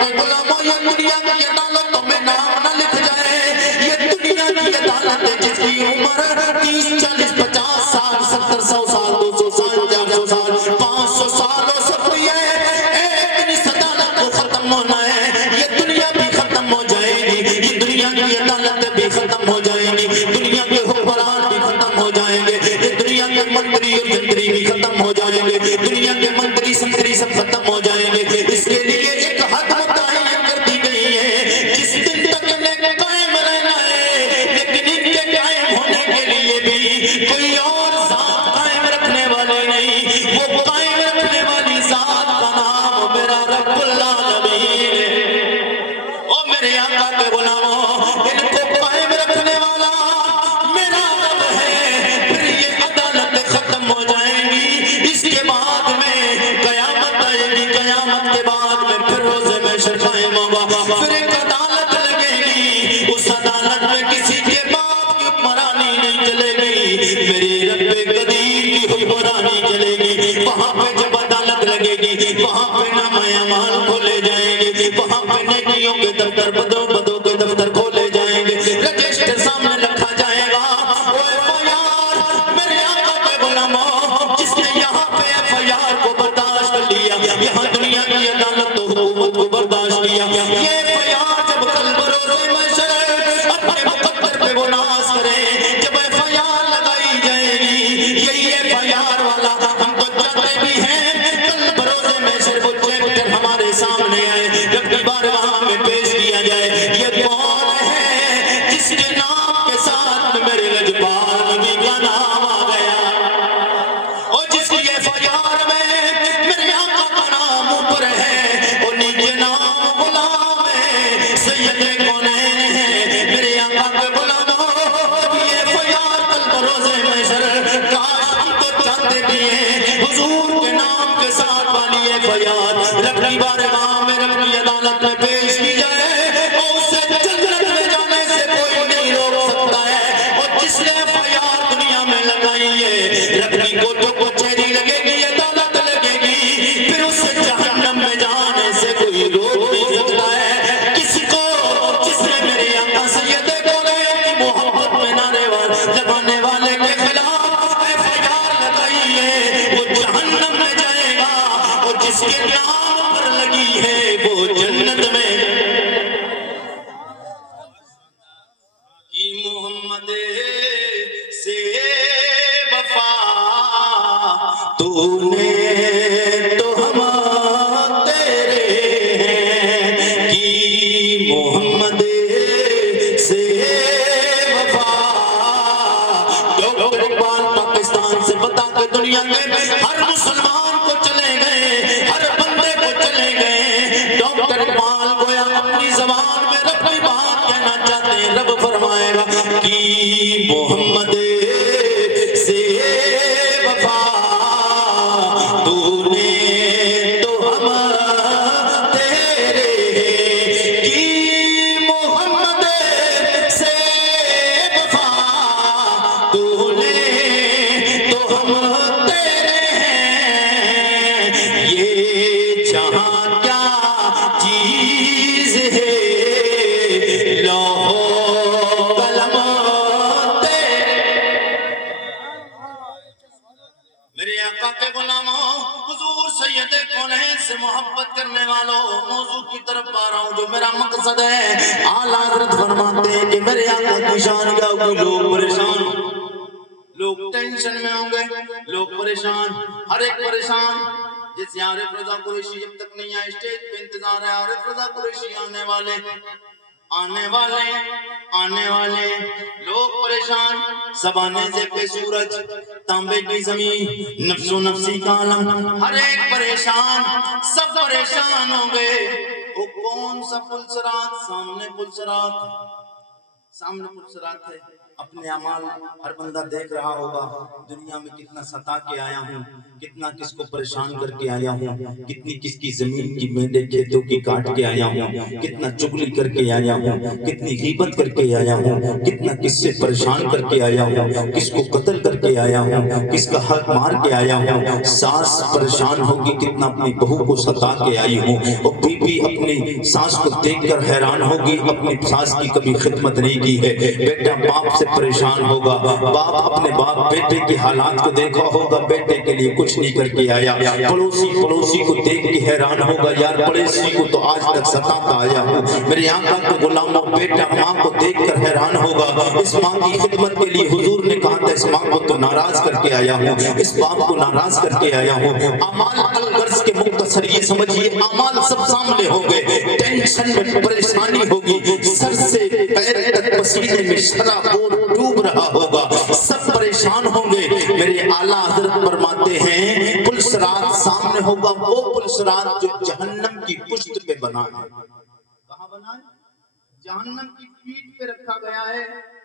کے غلاموں یہ دنیا کی عدالتوں میں نام نہ لکھ جائے، یہ دنیا کی عدالت ہے جس کی عمر 30 40 50 سال 70 100 سال 200 سال 400 سال 500 سال ہو سکتی ہے، ایک دن اس عدالت کو ختم ہونا ہے، یہ دنیا بھی ختم ہو جائے گی، یہ دنیا کی عدالت بھی ختم ہو جائے گی، دنیا کے حکمران بھی ختم ہو جائیں گے، یہ دنیا کے منتری اور جنتری بھی ختم ہو جائیں گے، دنیا کے منتری سنتری سب ختم ہو جائیں گے، اس کے لیے ایک حد متعین کر دی گئی ہے جس دن تک انہیں قائم رہنا ہے، لیکن ان کے قائم ہونے کے لیے بھی کوئی اور ذات قائم رکھنے والے نہیں، وہ قائم رکھنے والی ذات کا نام میرا رب العالمین ہے۔ او میرے آقا کے غلاموں، ان کو قائم رکھنے والا میرا رب ہے، پھر یہ عدالت ختم ہو جائے گی، اس کے بعد میں قیامت آئے گی، قیامت کے بعد میں پھر روزے میں قائم ہوگا، پھر ایک عدالت لگے گی، اس عدالت میں کسی کے باپ کی حکمرانی نہیں چلے گی، میرے رب قدیر کی حکمرانی چلے گی، وہاں پہ جب عدالت لگے گی وہاں پہ نام اعمال کھولے جائیں گے، وہاں پہ نیکیوں کے دفتر بدوں کے دفتر کھولے جائیں گے، رجسٹر سامنے رکھا جائے گا، وہ FIR میرے آقا کے غلاموں جس نے یہاں پہ FIR کو برداشت کر لیا، یہاں دنیا کی عدالت و حکومت کو برداشت کیا، یہ FIR جب کل بروز محشر اپنے مقدر پہ وہ ناز کریں، جب FIR لگائی جائے گی، یہی FIR والا ہم تو چاہتے بھی ہیں کل بروز محشر وہ چیپٹر ہمارے سامنے آئے، جب کی بارگاہ میں پیش کیا جائے، یہ کون ہے جس کے نام کے ساتھ میرے لجپال نبی کا نام آ گیا، اور جس کی FIR میں میرے آقا کا نام اوپر ہے، اور نیچے نام غلام ہے، سید کونین ہے، میرے آقا کے غلاموں، اب یہ FIR کل بروز محشر کاش ہم تو چاہتے بھی ہیں حضور کے نام کے ساتھ والی FIR رب کی بارگاہ میں رب کی عدالت میں پیش کی جائے، اور اسے جنت میں جانے سے کوئی نہیں روک سکتا ہے، اور جس نے FIR دنیا میں لگائی ہے رب کی کوٹوں کو چہری لگے گی، عدالت لگے گی، پھر اسے جہنم میں جانے سے کوئی روک نہیں سکتا ہے، کسی کو جس نے میرے آقا سید کونین کی محبت میں نعرے لگانے والے کے خلاف FIR لگائی ہے وہ جہنم میں جائے گا، اور جس کے نام پر لگی ہے وہ جنت میں۔ کی محمد سے وفا تو نے تو ہم تیرے ہیں، کی محمد سے وفا، ڈاکٹر اقبال پاکستان سے بتا کے دنیا کے ہر مسلمان کو چلے گئے، ہر بندے کو چلے گئے، ڈاکٹر اقبال گویا اپنی زبان میں رب کی بات کہنا چاہتے ہیں، رب فرمائے گا کہ محمد سے وفا تو نے تو ہم تیرے ہیں، کہ محمد سے وفا تو نے تو ہم تیرے ہیں، یہ جہاں کیا چیز ہے لوح و قلم تیرے۔ میرے آقا کے غلاموں، حضور سید کونین سے محبت کرنے والوں، موضوع کی طرف آ رہا ہوں جو میرا مقصد ہے، اعلیٰ حضرت فرماتے ہیں کہ میرے آقا کی شان کیا ہوگی، لوگ پریشان، لوگ ٹینشن میں ہوں گے، لوگ پریشان، ہر ایک پریشان، جیسے عارف رضا قریشی جب تک نہیں آئے اسٹیج پہ انتظار ہے، عارف رضا قریشی آنے والے لوگ پریشان، سبانے سے پہ سورج، تانبے کی زمین، نفس و نفسی کا عالم، ہر ایک پریشان، سب پریشان ہوں گے، وہ کون سا پل صراط، سامنے پل صراط ہے، اپنے اعمال ہر بندہ دیکھ رہا ہوگا، دنیا میں کتنا ستا کے آیا ہوں، کتنا کس کو پریشان کر کے آیا ہوں، کتنی کس کی زمین کی میلے کھیتوں کی کاٹ کے آیا ہوں، کتنا چگلی کر کے آیا ہوں، کتنی غیبت کر کے آیا ہوں، کتنا کس سے پریشان کر کے آیا ہوں، کس کو قتل کر کے آیا ہوں، کس کا حق مار کے آیا ہوں۔ ساس پریشان ہوگی کتنا اپنی بہو کو ستا کے آئی ہوں، اور بیوی اپنی ساس کو دیکھ کر حیران ہوگی، اپنی ساس کی کبھی خدمت نہیں کی ہے۔ بیٹا باپ سے پریشان ہوگا، باپ اپنے باپ بیٹے کی حالات کو دیکھا ہوگا، بیٹے کے لیے کچھ نہیں کر کے آیا۔ پڑوسی کو دیکھ کے حیران ہوگا، یار پڑوسی کو تو آج تک ستاتا آیا ہوں۔ میرے آقا کے غلاموں، بیٹا ماں کو دیکھ کر حیران ہوگا، اس ماں کی خدمت کے لیے حضور نے کہا تھا اس ماں کو تو ناراض کر کے آیا ہوں، اس باپ کو ناراض کر کے آیا ہوں۔ اعمال الغرض کے مختصر یہ سمجھیے، اعمال سب سامنے ہوں گے، ٹینشن میں پریشانی ہوگی، سر سے پیر تک پسینے میں شرابور ڈوب رہا ہوگا، سب پریشان ہوں گے۔ میرے اعلیٰ حضرت فرماتے ہیں پل صراط سامنے ہوگا، وہ پل صراط جو جہنم کی پشت پہ بنا ہے۔ کہاں بنا ہے؟ جہنم کی پیٹھ پہ رکھا گیا ہے،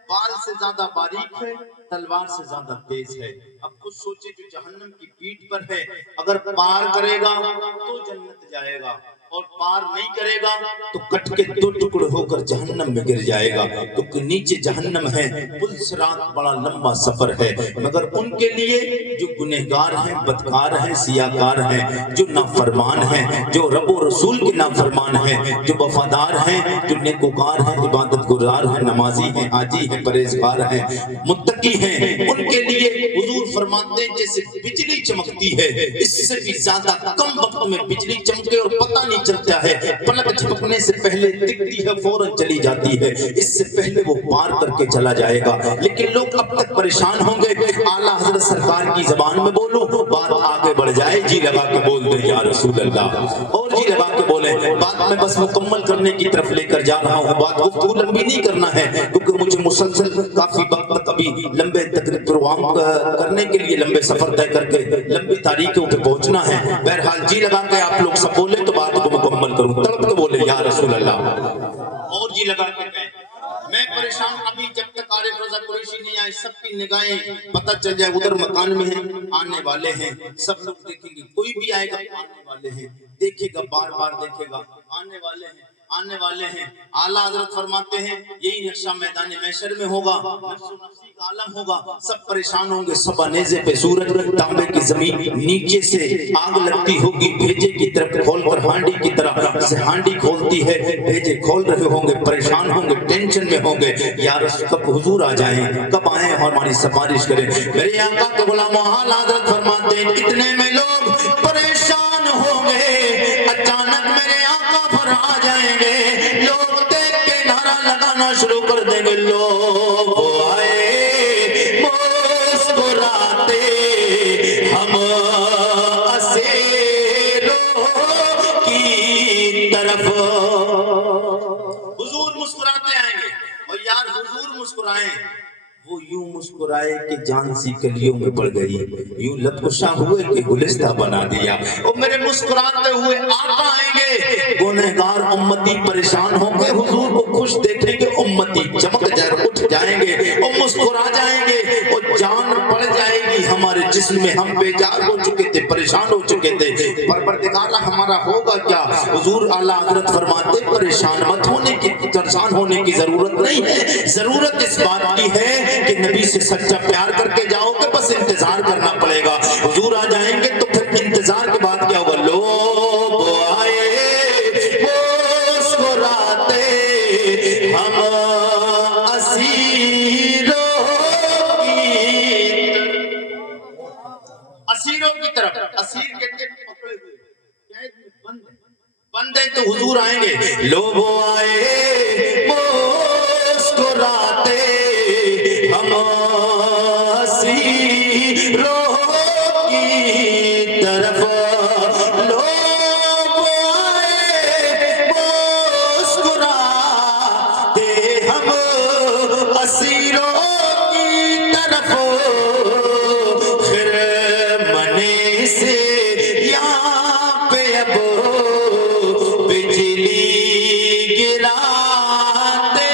بال سے زیادہ باریک ہے، تلوار سے زیادہ تیز ہے۔ اب خود سوچے جو جہنم کی پیٹھ پر ہے، اگر پار کرے گا تو جنت جائے گا، اور پار نہیں کرے گا تو کٹ کے دو ٹکڑے ہو کر جہنم میں گر جائے گا، کیونکہ نیچے جہنم ہے۔ پل صراط بڑا لمبا سفر ہے، مگر ان کے لیے جو گنہگار ہیں، بدکار ہیں، سیاکار ہیں، جو نافرمان ہیں، جو رب و رسول کے نافرمان ہیں، جو وفادار ہیں، جو نیکوکار ہیں، عبادت گزار ہیں، نمازی ہیں، حاجی ہیں، پرہیزگار ہیں، متقی ہیں، ان کے لیے حضور فرماتے ہیں جیسے بجلی چمکتی ہے، اس سے بھی زیادہ کم وقت میں بجلی چمکے اور پتہ نہیں چلتا ہے، پلک جھپکنے سے پہلے دکھتی ہے فوراً چلی جاتی ہے، اس سے پہلے وہ پار کر کے چلا جائے گا۔ لیکن لوگ اب تک پریشان ہوں گے، اعلیٰ حضرت سرکار کی زبان میں بولو، بات آگے بڑھ جائے، جی لگا کے بول دیں یا رسول اللہ، اور جی لگا کے بولیں۔ بات میں بس مکمل کرنے کی طرف لے کر جا رہا ہوں، بات گفتگو لمبی نہیں کرنا ہے، کیونکہ مجھے مسلسل کافی وقت تک ابھی لمبے تقریب پروگرام کرنے کے لیے لمبے سفر طے کر کے لمبی تاریخوں پہ پہنچنا ہے۔ بہرحال جی لگا کے آپ لوگ سب بولیں تو بات کو مکمل کروں، تڑپ کے بولیں یا رسول اللہ، اور جی لگا کے کہیں۔ میں پریشان ابھی جب تک عارف رضا قریشی نہیں آئے، سب کی نگاہیں پتہ چل جائے ادھر مکان میں ہیں، آنے والے ہیں، سب لوگ دیکھیں گے، کوئی بھی آئے گا آنے والے ہیں، دیکھے گا بار بار دیکھے گا، آنے والے ہیں آنے والے ہیں۔ اعلیٰ حضرت فرماتے ہیں یہی نقشہ میدان محشر میں ہوگا، نفس و نفسی کا عالم ہوگا، سب پریشان ہوں گے، سب نیزے پہ سورج، تانبے کی زمین، نیچے سے آگ لگتی ہوگی بھیجے کی طرف کھول کر، ہانڈی کی طرح جیسے ہانڈی کھولتی ہے، بھیجے کھول رہے ہوں گے، پریشان ہوں گے، ٹینشن میں ہوں گے، یا رسول کب حضور آ جائیں، کب آئیں اور ہماری سفارش کریں۔ میرے آقا کے غلاموں، اعلیٰ حضرت فرماتے ہیں اتنے میں لوگ پریشان ہوں گے، اچانک میرے آقا پر آ جائیں گے، لوگ دیکھ کے نعرہ لگانا شروع کر دیں گے، لوگ آئے مسکراتے ہم اسیروں کی طرف۔ حضور مسکراتے آئیں گے، اور یار حضور مسکرائیں، وہ یوں مسکرائے کہ جان سی کلیوں میں پڑ گئی، یوں لب کشا ہوئے کہ گلستہ بنا دیا۔ اور میرے مسکراتے ہوئے آقا آئیں گے، گنہگار امتی پریشان ہوں گے، حضور کو خوش دیکھیں گے، امتی چمک جائے اٹھ جائیں گے اور مسکرا جائیں گے، اور جان پڑ جائے گی ہمارے جسم میں، ہم بیجار ہو چکے تھے، پریشان ہو چکے تھے، پروردگار ہمارا ہوگا کیا؟ حضور اعلیٰ حضرت فرماتے پریشان مت ہونے کی، پریشان ہونے کی ضرورت نہیں ہے، ضرورت اس بات کی ہے کہ نبی سے سچا پیار کر کے جاؤ گے، بس انتظار کرنا پڑے گا۔ حضور آ جائیں گے تو پھر انتظار کے بعد کیا ہوگا؟ لوگ آئے مسکراتے ہم اسیروں کی طرف، اسیر کہتے ہیں پکڑے ہوئے، قید میں بند ہے، تو حضور آئیں گے، لوگ آئے مسکراتے ہم اسیروں کی طرف، لوگ آئے مسکراتے ہم اسیروں کی طرف، خرمنے سے یہاں پہ اب بجلی گراتے